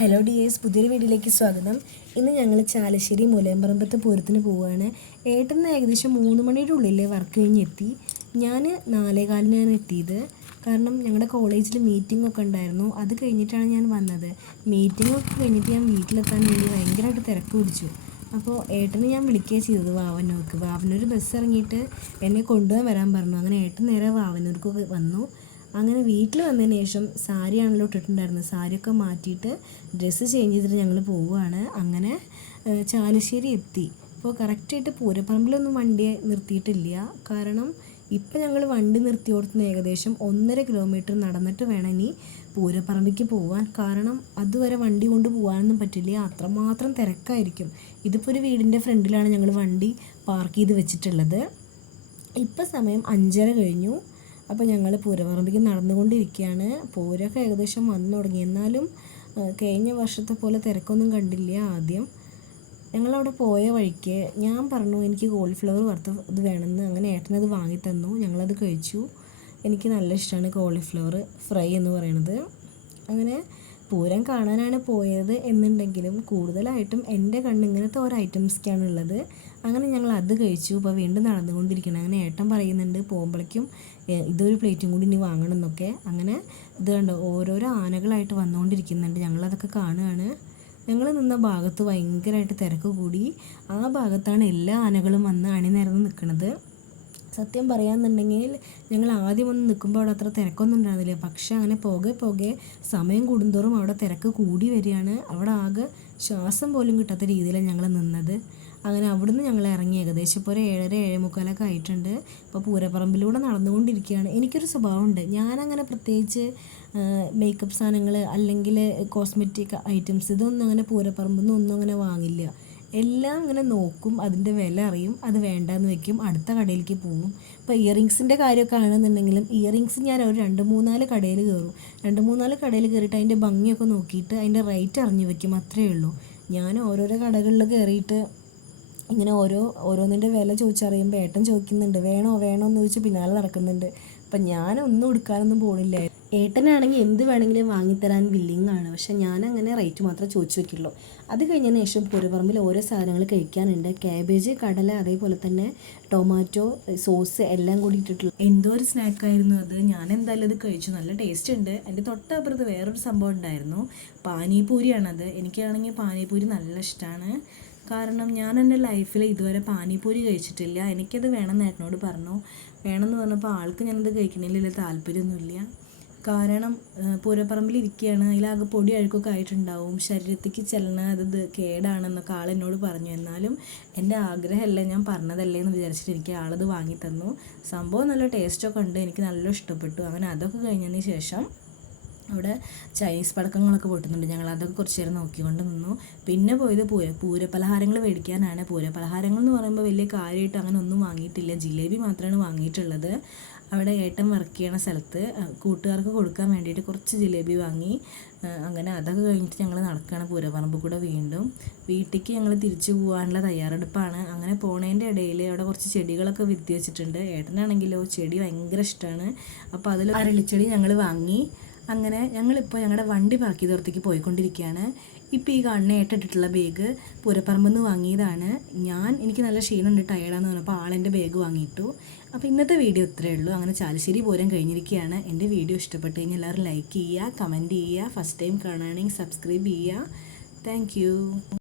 Hello D S പുതിയൊരു വീഡിയോയിലേക്ക് സ്വാഗതം. ഇന്ന് ഞങ്ങൾ ചാലശ്ശേരി മുലയമ്പറമ്പത്ത് പൂരത്തിന് പോവുകയാണ് ഏട്ടന് ഏകദേശം മൂന്ന് മണിയുടെ ഉള്ളിൽ വർക്ക് കഴിഞ്ഞെത്തി. ഞാൻ നാലേകാലിനാണ് എത്തിയത്. കാരണം ഞങ്ങളുടെ കോളേജിൽ മീറ്റിംഗ് ഒക്കെ ഉണ്ടായിരുന്നു. അത് കഴിഞ്ഞിട്ടാണ് ഞാൻ വന്നത്. മീറ്റിംഗ് ഒക്കെ കഴിഞ്ഞിട്ട് ഞാൻ വീട്ടിലെത്താൻ വേണ്ടി ഭയങ്കരമായിട്ട് തിരക്ക് പിടിച്ചു. അപ്പോൾ ഏട്ടനെ ഞാൻ വിളിക്കുകയാണ് ചെയ്തത് വാവന്നൂർക്ക്. വാവനൂർ ബസ് ഇറങ്ങിയിട്ട് എന്നെ കൊണ്ടുപോകാൻ വരാൻ പറഞ്ഞു. അങ്ങനെ ഏട്ടൻ നേരെ വാവനൂർക്ക് വന്നു. അങ്ങനെ വീട്ടിൽ വന്നതിന് ശേഷം സാരിയാണല്ലോ ഇട്ടിട്ടുണ്ടായിരുന്നത്. സാരിയൊക്കെ മാറ്റിയിട്ട് ഡ്രസ്സ് ചേഞ്ച് ചെയ്തിട്ട് ഞങ്ങൾ പോവുകയാണ്. അങ്ങനെ ചാലശ്ശേരി എത്തി. അപ്പോൾ കറക്റ്റായിട്ട് പൂരപ്പറമ്പിലൊന്നും വണ്ടി നിർത്തിയിട്ടില്ല. കാരണം ഇപ്പം ഞങ്ങൾ വണ്ടി നിർത്തി ഓർത്തുന്ന ഏകദേശം ഒന്നര കിലോമീറ്റർ നടന്നിട്ട് വേണം ഇനി പൂരപ്പറമ്പിക്ക് പോകാൻ കാരണം അതുവരെ വണ്ടി കൊണ്ട് പോകാനൊന്നും പറ്റില്ല. അത്രമാത്രം തിരക്കായിരിക്കും. ഇതിപ്പോൾ ഒരു വീടിന്റെ ഫ്രണ്ടിലാണ് ഞങ്ങൾ വണ്ടി പാർക്ക് ചെയ്ത് വെച്ചിട്ടുള്ളത്. ഇപ്പം സമയം അഞ്ചര കഴിഞ്ഞു. അപ്പോൾ ഞങ്ങൾ പൂരപറമ്പിക്ക് നടന്നുകൊണ്ടിരിക്കുകയാണ് പൂരമൊക്കെ ഏകദേശം വന്നു തുടങ്ങി. എന്നാലും കഴിഞ്ഞ വർഷത്തെ പോലെ തിരക്കൊന്നും കണ്ടില്ല ആദ്യം. ഞങ്ങളവിടെ പോയ വഴിക്ക് ഞാൻ പറഞ്ഞു എനിക്ക് കോളിഫ്ലവർ വറുത്ത ഇത് വേണമെന്ന്. അങ്ങനെ ഏട്ടനത് വാങ്ങി തന്നു ഞങ്ങളത് കഴിച്ചു. എനിക്ക് നല്ല ഇഷ്ടമാണ് കോളിഫ്ലവർ ഫ്രൈ എന്ന് പറയണത്. അങ്ങനെ പൂരം കാണാനാണ് പോയത് എന്നുണ്ടെങ്കിലും കൂടുതലായിട്ടും എന്റെ കണ്ണിങ്ങനത്തെ ഓരോ ഐറ്റംസൊക്കെയാണ് അങ്ങനെ ഞങ്ങൾ അത് കഴിച്ചു. ഇപ്പോൾ വീണ്ടും നടന്നുകൊണ്ടിരിക്കണം അങ്ങനെ ഏട്ടൻ പറയുന്നുണ്ട് പോകുമ്പോഴേക്കും ഇതൊരു പ്ലേറ്റും കൂടി ഇനി വാങ്ങണം എന്നൊക്കെ. അങ്ങനെ ഇത് കണ്ടോ ഓരോരോ ആനകളായിട്ട് വന്നുകൊണ്ടിരിക്കുന്നുണ്ട്. ഞങ്ങളതൊക്കെ കാണുകയാണ്. ഞങ്ങൾ നിന്ന ഭാഗത്ത് ഭയങ്കരമായിട്ട് തിരക്ക് കൂടി. ആ ഭാഗത്താണ് എല്ലാ ആനകളും വന്ന് അണിനിരന്ന് നിൽക്കുന്നത് സത്യം പറയാന്നുണ്ടെങ്കിൽ ഞങ്ങൾ ആദ്യം ഒന്ന് നിൽക്കുമ്പോൾ അവിടെ അത്ര തിരക്കൊന്നും ഉണ്ടായിരുന്നില്ല. പക്ഷേ അങ്ങനെ പോകെ പോകെ സമയം കൂടുന്തോറും അവിടെ തിരക്ക് കൂടി വരികയാണ്. അവിടെ ആകെ ശ്വാസം പോലും കിട്ടാത്ത രീതിയിലാണ് ഞങ്ങൾ നിന്നത്. അങ്ങനെ അവിടുന്ന് ഞങ്ങൾ ഇറങ്ങി. ഏകദേശം ഇപ്പോൾ ഒരു ഏഴര ഏഴ് മുക്കാലൊക്കെ ആയിട്ടുണ്ട്. ഇപ്പോൾ പൂരപ്പറമ്പിലൂടെ നടന്നുകൊണ്ടിരിക്കുകയാണ്. എനിക്കൊരു സ്വഭാവമുണ്ട്. ഞാനങ്ങനെ പ്രത്യേകിച്ച് മേക്കപ്പ് സാധനങ്ങൾ അല്ലെങ്കിൽ കോസ്മെറ്റിക് ഐറ്റംസ് ഇതൊന്നും അങ്ങനെ പൂരപ്പറമ്പിൽ ഒന്നും അങ്ങനെ വാങ്ങില്ല. എല്ലാം ഇങ്ങനെ നോക്കും അതിന്റെ വില അറിയും അത് വേണ്ടാന്ന് വെക്കും അടുത്ത കടയിലേക്ക് പോകും. ഇപ്പോൾ ഇയറിങ്സിന്റെ കാര്യമൊക്കെ ആണെന്നുണ്ടെങ്കിലും ഇയറിങ്സ് ഞാൻ ഒരു രണ്ട് മൂന്നാൽ കടയിൽ കയറും. രണ്ട് മൂന്നാൽ കടയിൽ കയറിയിട്ട് അതിന്റെ ഭംഗിയൊക്കെ നോക്കിയിട്ട് അതിന്റെ റേറ്റ് അറിഞ്ഞു വെക്കും അത്രയേ ഉള്ളൂ. ഞാൻ ഓരോരോ കടകളിൽ കയറിയിട്ട് ഇങ്ങനെ ഓരോ ഓരോന്നിന്റെ വില ചോദിച്ചറിയുമ്പോൾ ഏട്ടൻ ചോദിക്കുന്നുണ്ട് വേണോ വേണോ എന്ന് ചോദിച്ച് പിന്നാലെ നടക്കുന്നുണ്ട്. അപ്പം ഞാനൊന്നും എടുക്കാനൊന്നും പോണില്ല. ഏട്ടനാണെങ്കിൽ എന്ത് വേണമെങ്കിലും വാങ്ങിത്തരാൻ വില്ലിങ്ങാണ് പക്ഷെ ഞാനങ്ങനെ റേറ്റ് മാത്രം ചോദിച്ചു വെക്കുള്ളൂ. അത് കഴിഞ്ഞതിന് ശേഷം പൂരപ്പറമ്പിൽ ഓരോ സാധനങ്ങൾ കഴിക്കാനുണ്ട്. ക്യാബേജ് കടല അതേപോലെ തന്നെ ടൊമാറ്റോ സോസ് എല്ലാം കൂടി ഇട്ടിട്ടുള്ള എന്തോ ഒരു സ്നാക്കായിരുന്നു അത്. ഞാൻ എന്തായാലും അത് കഴിച്ചു. നല്ല ടേസ്റ്റ് ഉണ്ട്. അതിന്റെ തൊട്ടപ്പുറത്ത് വേറൊരു സംഭവം ഉണ്ടായിരുന്നു. പാനിപൂരിയാണത്. എനിക്കാണെങ്കിൽ പാനിപൂരി നല്ല ഇഷ്ടമാണ് കാരണം ഞാൻ എന്റെ ലൈഫിൽ ഇതുവരെ പാനിപൂരി കഴിച്ചിട്ടില്ല. എനിക്കത് വേണമെന്ന് ഏട്ടനോട് പറഞ്ഞു. വേണമെന്ന് പറഞ്ഞപ്പോൾ ആൾക്ക് ഞാനത് കഴിക്കണതിൽ വലിയ താല്പര്യമൊന്നുമില്ല. കാരണം പൂരപ്പറമ്പിൽ ഇരിക്കുകയാണ്. അതിലാകെ പൊടി അഴുക്കൊക്കെ ആയിട്ടുണ്ടാവും. ശരീരത്തേക്ക് ചെല്ലണ അത് കേടാണെന്നൊക്കെ ആൾ എന്നോട് പറഞ്ഞു. എന്നാലും എന്റെ ആഗ്രഹമല്ല ഞാൻ പറഞ്ഞതല്ലേ എന്ന് വിചാരിച്ചിട്ട് എനിക്ക് ആളത് വാങ്ങി തന്നു. സംഭവം നല്ല ടേസ്റ്റൊക്കെ ഉണ്ട്. എനിക്ക് നല്ല ഇഷ്ടപ്പെട്ടു. അങ്ങനെ അതൊക്കെ കഴിഞ്ഞതിന് ശേഷം അവിടെ ചൈനീസ് പടക്കങ്ങളൊക്കെ പൊട്ടുന്നുണ്ട്. ഞങ്ങൾ അതൊക്കെ കുറച്ച് നേരം നോക്കിക്കൊണ്ട് നിന്നു. പിന്നെ പോയത് പൂര പൂരപ്പലഹാരങ്ങൾ മേടിക്കാനാണ്. പൂരപ്പലഹാരങ്ങൾ എന്ന് പറയുമ്പോൾ വലിയ കാര്യമായിട്ട് അങ്ങനെ ഒന്നും വാങ്ങിയിട്ടില്ല. ജിലേബി മാത്രമാണ് വാങ്ങിയിട്ടുള്ളത്. അവിടെ ഏട്ടൻ വർക്ക് ചെയ്യണ സ്ഥലത്ത് കൂട്ടുകാർക്ക് കൊടുക്കാൻ വേണ്ടിയിട്ട് കുറച്ച് ജിലേബി വാങ്ങി അങ്ങനെ അതൊക്കെ കഴിഞ്ഞിട്ട് ഞങ്ങൾ നടക്കുകയാണ് പൂരപ്പറമ്പ് കൂടെ വീണ്ടും. വീട്ടിലേക്ക് ഞങ്ങൾ തിരിച്ചു പോകാനുള്ള തയ്യാറെടുപ്പാണ്. അങ്ങനെ പോണേന്റെ ഇടയിൽ അവിടെ കുറച്ച് ചെടികളൊക്കെ വിത്തി വെച്ചിട്ടുണ്ട്. ഏട്ടനാണെങ്കിലോ ചെടി ഭയങ്കര ഇഷ്ടമാണ്. അപ്പോൾ അതിൽ അരളിച്ചെടി ഞങ്ങൾ വാങ്ങി. അങ്ങനെ ഞങ്ങളിപ്പോൾ ഞങ്ങളുടെ വണ്ടി ബാക്കി ദൂരത്തേക്ക് പോയിക്കൊണ്ടിരിക്കുകയാണ് ഇപ്പോൾ ഈ കാണുന്ന ഏട്ടിട്ടുള്ള ബാഗ് പൂരപ്പറമ്പിൽ നിന്ന് വാങ്ങിയതാണ്. ഞാൻ എനിക്ക് നല്ല ക്ഷീണമുണ്ട് ടയർഡാന്ന് പറഞ്ഞപ്പോൾ ആളെന്റെ ബാഗ് വാങ്ങിയിട്ടു. അപ്പോൾ ഇന്നത്തെ വീഡിയോ ഇത്രയേ ഉള്ളൂ. അങ്ങനെ ചാലശ്ശേരി പൂരം കഴിഞ്ഞിരിക്കുകയാണ് എന്റെ വീഡിയോ ഇഷ്ടപ്പെട്ട് കഴിഞ്ഞാൽ എല്ലാവരും ലൈക്ക് ചെയ്യുക കമന്റ് ചെയ്യുക ഫസ്റ്റ് ടൈം കാണുകയാണെങ്കിൽ സബ്സ്ക്രൈബ് ചെയ്യുക. താങ്ക്